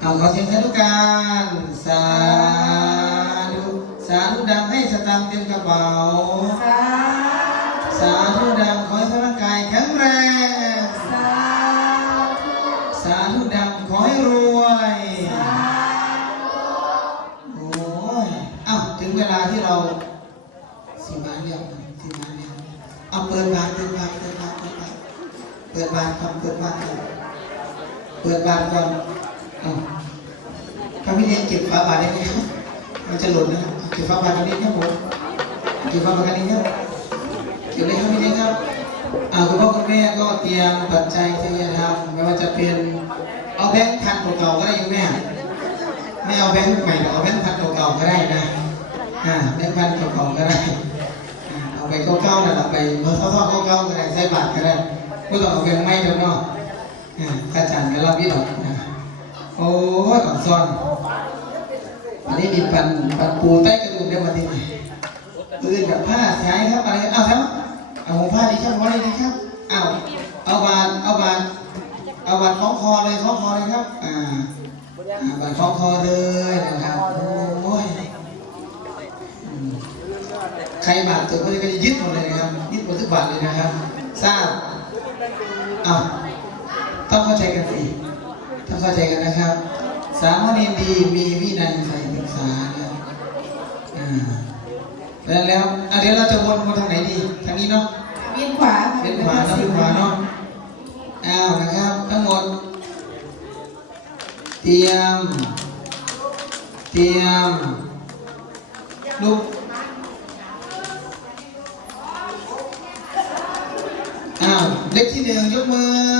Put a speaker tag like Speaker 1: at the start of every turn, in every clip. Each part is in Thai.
Speaker 1: เอาขอเสียงสาธุการสาธุสาธุดังให้สตางค์เต็มกระเป๋า
Speaker 2: สา
Speaker 1: สาธุดังขอให้ร่างกายแข็งแรง
Speaker 2: สาธุ
Speaker 1: สาธุดังขอให้รวยโอ้ยเอ้าถึงเวลาที่เราสิมาเรียกสิมาเรียกเอาเปิดบานเปิดบานเปิดบานเปิดบานเปิดบานก่อนเปิดบานก่อนเปิดบานก่อนเอา ถ้าพี่เลี้ยงเก็บฝาบาทได้ไหมครับมันจะหล่นนะเก็บฝาบาทตรงนี้ครับผมเก็บฝาบาทตรงนี้ครับเก็บเลยครับพี่เลี้ยงครับอ่าคุณพ่อคุณแม่ก็เตรียมปัจจัยที่จะทำไม่ว่าจะเป็นเอาแบงค์พันเก่าๆก็ได้ยู่แม่ไม่เอาแบงค์ใหม่หรอกเอาแบงค์พันเก่าๆก็ได้นะอ่าแบงค์พันเก่าๆก็ได้อ่าเอาไปเก่าๆนั่นเอาไปเมื่อทอดๆเก่าๆก็ได้ใส่บาทก็ได้ไม่ต้องเอาแบงค์ใหม่เดี๋ยวเนาะอ่าข้าจารย์ก็รับพี่ดอกนะโอ้ย ก่อนซ่อนอันนี้มีปันปันปูใต้กระดูกได้มาทีนี้ปืนกับผ้าใช้ครับอะไรเอาครับเอาผ้าดีครับไว้ดีครับเอาเอาบานเอาบานเอาบานคล้องคอเลยคล้องคอเลยครับ อ่าอ่าบัตรคล้องคอเลยนะครับโอ้ยใครบาทตัวก็จะยึดหมดเลยนะครับยึดหมดทุกบาทเลยนะครับทราบอ้าวต้องเข้าใจกันสิ ต้องเข้าใจกันนะครับ สามเณรดีมีวินัยใฝ่ศึกษานะครับอ่าแล้วแล้วอะเดี๋ยวเราจะวนวนทางไหนดีทางนี้เนาะ
Speaker 2: เวียนขวาค่ะ
Speaker 1: เป็นขวาเนาะเป็นขวาเนาะอ้าวนะครับทั้งหมด เตรียม เตรียมลุกอ้าวเลขที่หนึ่งยกมืออ้าว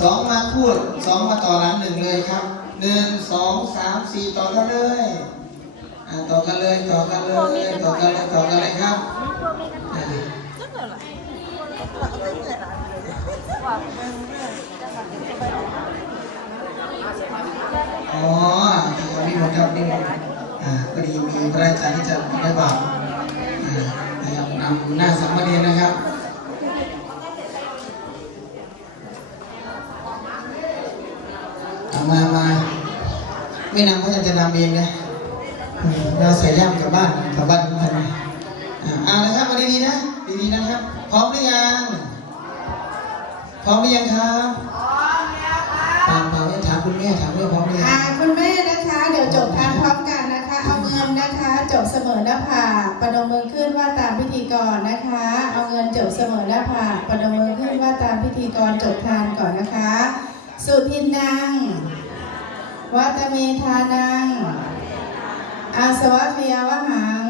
Speaker 1: สองมาพูดสองมาต่อหลังหนึ่งเลยครับหนึ่งสองสามสี่ต่อกันเลยอ่าต่อกันเลยต่อกันเลยต่อกันเลยต่อกันเลยครับอ๋อมีหมดครับมีหมดอ่าพอดีมีพระอาจารย์ที่จะได้บาปอ่านะครับนำหน้าสัมมาเนียนนะครับ เอามามาไม่นำเขาจะนำเองนะอืมเราใส่ย่ามกลับบ้านกลับบ้านทุกคนนะอ่าเอาละครับมาดีๆนะ ดีๆนะครับ พร้อมหรือยังพร้อมหรือยังครับพร้อมแล้วครับเปล่าเปล่าถามคุณแม่ถามแม่พร้อมหรือยัง
Speaker 2: อ่าคุณแม่นะคะ เดี๋ยวจบทานพร้อมกันนะคะ เอาเงินนะคะจบเสมอหน้าผากประนมมือขึ้นว่าตามพิธีกรนะคะ เอาเงินจบเสมอหน้าผากประนมมือขึ้นว่าตามพิธีกรจบทานก่อนนะคะ สุทินนัง วัตเมธานัง อาสวะพยาวหัง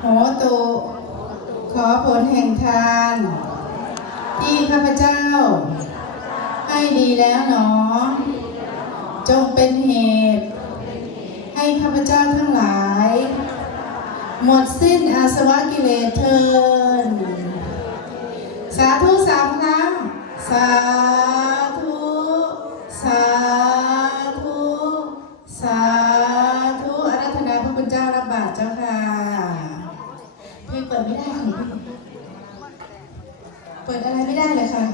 Speaker 2: โหตุ ขอผลแห่งทาน ที่ข้าพเจ้า ให้ดีแล้วหนอ จงเป็นเหตุ ให้ข้าพเจ้าทั้งหลาย หมดสิ้นอาสวะกิเลสเทินสาธุสามครั้งสา เปิดอะไรไม่ได้เลยค่ะ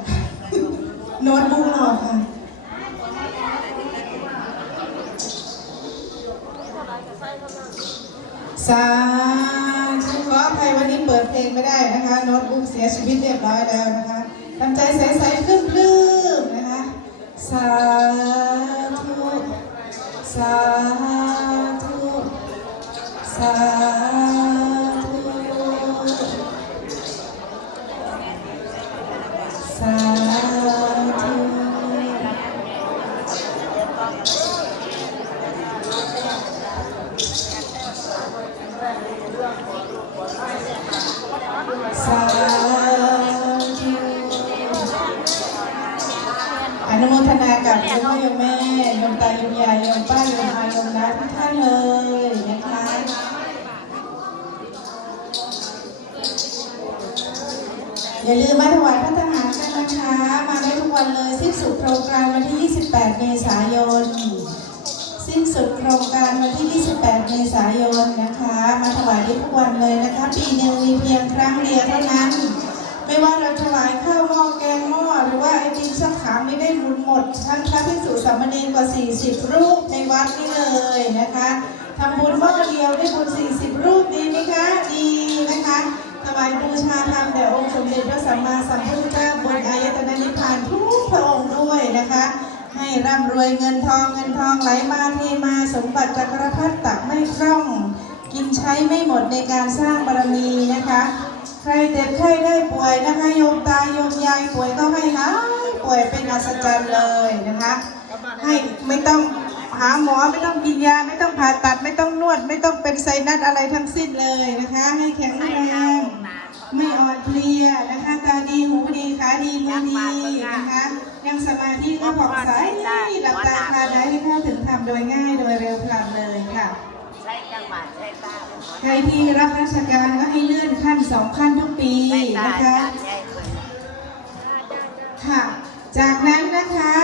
Speaker 2: โน้ตบุ๊กหลอกค่ะ สาธุขออภัยวันนี้เปิดเพลงไม่ได้นะคะ โน้ตบุ๊กเสียชีวิตเรียบร้อยแล้วนะคะทำใจใสๆพลื้ อย่าลืมมาถวายพระทหารกันนะคะ มาได้ทุกวันเลยสิ้นสุดโครงการวันที่ 28 เมษายน สิ้นสุดโครงการวันที่ 28 เมษายนนะคะ มาถวายได้ทุกวันเลยนะคะ ปีหนึ่งมีเพียงครั้งเดียวเท่านั้น ไม่ว่าเราถวายข้าวหม้อแกงหม้อหรือว่าไอติมสักขาไม่ได้หมดหมดทั้งพระภิกษุสามามเณรกว่า 40 รูปในวัดนี่เลยนะคะทำบุญหม้อเดียวได้บุญ40 รูปดีไหมคะ ดีนะคะ วายบูชาธรรมแด่องค์สมเด็จพระสัมมาสัมพุทธเจ้าบนอายตนะนิพพานทุกพระองค์ด้วยนะคะ ให้ร่ำรวยเงินทองเงินทองไหลมาเทมาสมบัติจักรพรรดิตักไม่พร่อง กินใช้ไม่หมดในการสร้างบารมีนะคะ ใครเจ็บไข้ได้ป่วยนะคะโยมตาโยมยายป่วยก็ให้หายป่วยเป็นอัศจรรย์เลยนะคะ ให้ไม่ต้องหาหมอไม่ต้องกินยาไม่ต้องผ่าตัดไม่ต้องนวด ไม่ต้องเป็นไซนัสอะไรทั้งสิ้นเลยนะคะ ให้แข็งแรง ไม่อ่อนเพลียนะคะตาดีหูดีขาดีมือดีนะคะยังสมาธิก็ผ่องใสหลับตาคาได้ให้เข้าถึงธรรมโดยง่ายโดยเร็วพลันเลยค่ะ
Speaker 3: ใช้จังหวัดใช้ตา
Speaker 2: ใครที่รับราชการก็ให้เลื่อนขั้นสองขั้นทุกปี
Speaker 3: ใช้ตา
Speaker 2: นะคะ
Speaker 3: ใช้คน
Speaker 2: ค่ะ จากนั้นนะคะ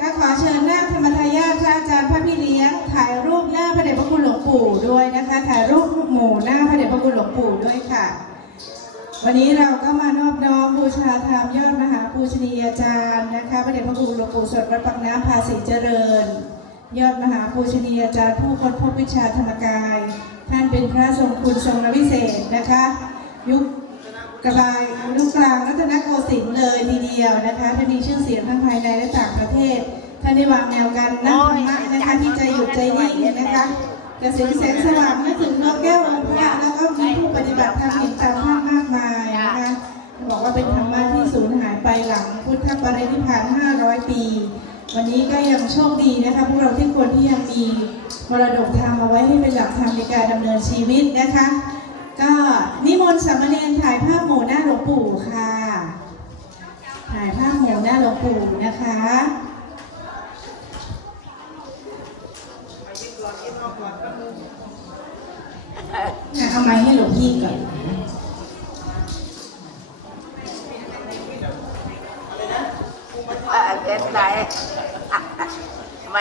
Speaker 2: ก็ขอเชิญหน้าธรรมทายาทพระอาจารย์พระพี่เลี้ยง ถ่ายรูปหน้าพระเดชพระคุณหลวงปู่ด้วยนะคะ ถ่ายรูปหมู่หน้าพระเดชพระคุณหลวงปู่ด้วยค่ะ วันนี้เราก็มานอบน้อมบูชาธรรมยอดมหาปูชนียาจารย์นะคะพระเดชพระคุณหลวงปู่สดวัดปักน้ำภาษีเจริญ ยอดมหาปูชนียาจารย์ผู้ค้นพบวิชาธรรมกาย ท่านเป็นพระทรงคุณทรงวิเศษนะคะ ยุคกระบายลูกกลางรัตนโกสินทร์เลยทีเดียวนะคะท่านมีชื่อเสียงทั้งภายในและต่างประเทศท่านได้วางแนวการนั่งธรรมะนะคะที่ใจหยุดใจนิ่งนะคะกระสินแสงสว่างนึกถึงดวงแก้วองค์พระแล้วก็มีผู้ปฏิบัติธรรมเห็นตามภาพ มายนะคะบอกว่าเป็นธรรมะที่สูญหายไปหลังพุทธปรินิพพาน 500 ปี วันนี้ก็ยังโชคดีนะคะพวกเราทุกคนที่ยังมีมรดกธรรมเอาไว้ให้เป็นหลักธรรมในการดำเนินชีวิตนะคะ ก็นิมนต์สามเณรถ่ายภาพหมู่หน้าหลวงปู่ค่ะ ถ่ายภาพหมู่หน้าหลวงปู่นะคะเอาไม้ให้หลวงพี่ก่อน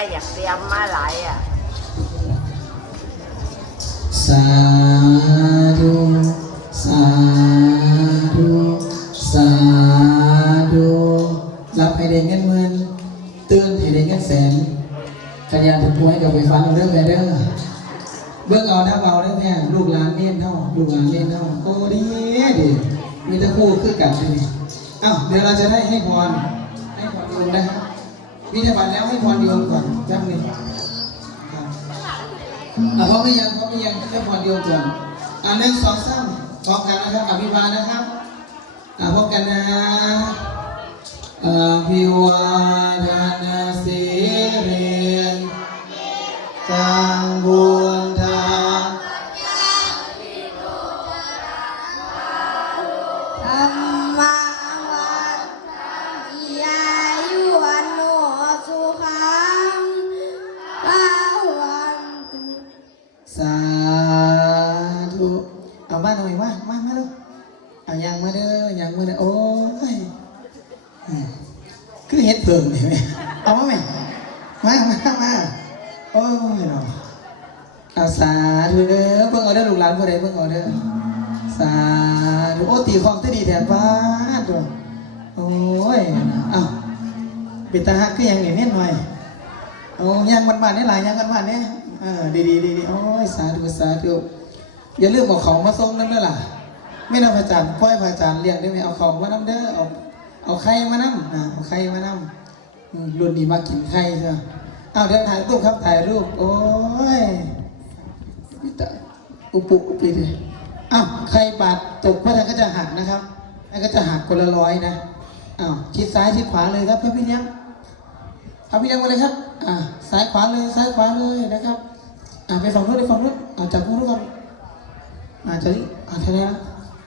Speaker 3: อยากเตรียมมาหลายอะ
Speaker 1: สาธุ สาธุ สาธุรับให้ได้เงินหมื่นตื่นให้ได้เงินแสนกันยานถึงป่วยกับไปฟันเรื่องแม่เด้อเบิ่งเอานะเอาเด้อแม่ลูกหลานเน้นเท่าลูกหลานเน้นเท่าโอ้ดีดีมีตะคู่คือกันนี่อ้าวเดี๋ยวเราจะได้ให้พรให้พรโยมนะครับ มีแต่บัตรแล้วให้พรโยมก่อนจังหนึ่งครับอะพร้อมหรือยังพร้อมหรือยังแค่พรโยมก่อนอะหนึ่งสองสามพร้อมกันนะครับอภิบาลนะครับอะพบกันนะ
Speaker 4: โอ้
Speaker 1: ยเนาะอาสาธุเด้อเบิ่งเอาเด้อลูกหลานผู้ใดเบิ่งเอาเด้อสาธุโอ้ตีของตะดีแถมบ้าตัวโอ้ยเอ้าเป็นตาฮักคือหยังนี่เน้หน่อยโอ้ยังมันมาได้หลายยังกันมาเนี่ยเออดีดีดีดีโอ้ยสาธุสาธุอย่าลืมเอาของมาส่งนั่นด้อล่ะไม่นำพระอาจารย์ปล่อยพระอาจารย์เลี้ยงได้ไหมเอาของมานำเด้อเอาเอาไข่มานำนะเอาไข่มานำอืมรุ่นนี้มากินไข่ใช่ไหม อาเดี๋ยวถ่ายรูปครับถ่ายรูป โอ้ยมิตะอุปุอุปิเลยอ้าวใครบาดตกพระท่านก็จะหักนะครับท่านก็จะหักคนละร้อยนะอ้าวชิดซ้ายชิดขวาเลยครับเพื่อนพี่เลี้ยงเอาพี่เลี้ยงมาเลยครับ อ่าซ้ายขวาเลยซ้ายขวาเลยนะครับ อ่าไปฝั่งนู้นไปฝั่งนู้นอ่าจับมือทุกคนอ่าจะนี่อ่าเท่านี้นะ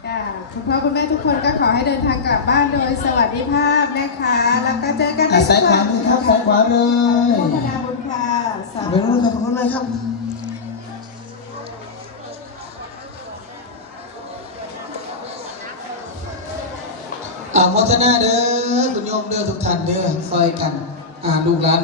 Speaker 2: ค่ะคุณพ่อคุณแม่ทุกคนก็ขอให้เดินทางกลับบ้านโดยสวัสดิภาพนะคะ แล้วก็เจอกัน
Speaker 1: อ่าซ้ายขวามือครับซ้ายขวาเล
Speaker 2: โม
Speaker 1: ย ไป
Speaker 2: ธุ
Speaker 1: นู้นไปฝั่งนู้นเลยครับอ่าโมทนาเด้อคุณโยมเด้อทุกท่านเด้อซอยกัน อ่าลูกหลาน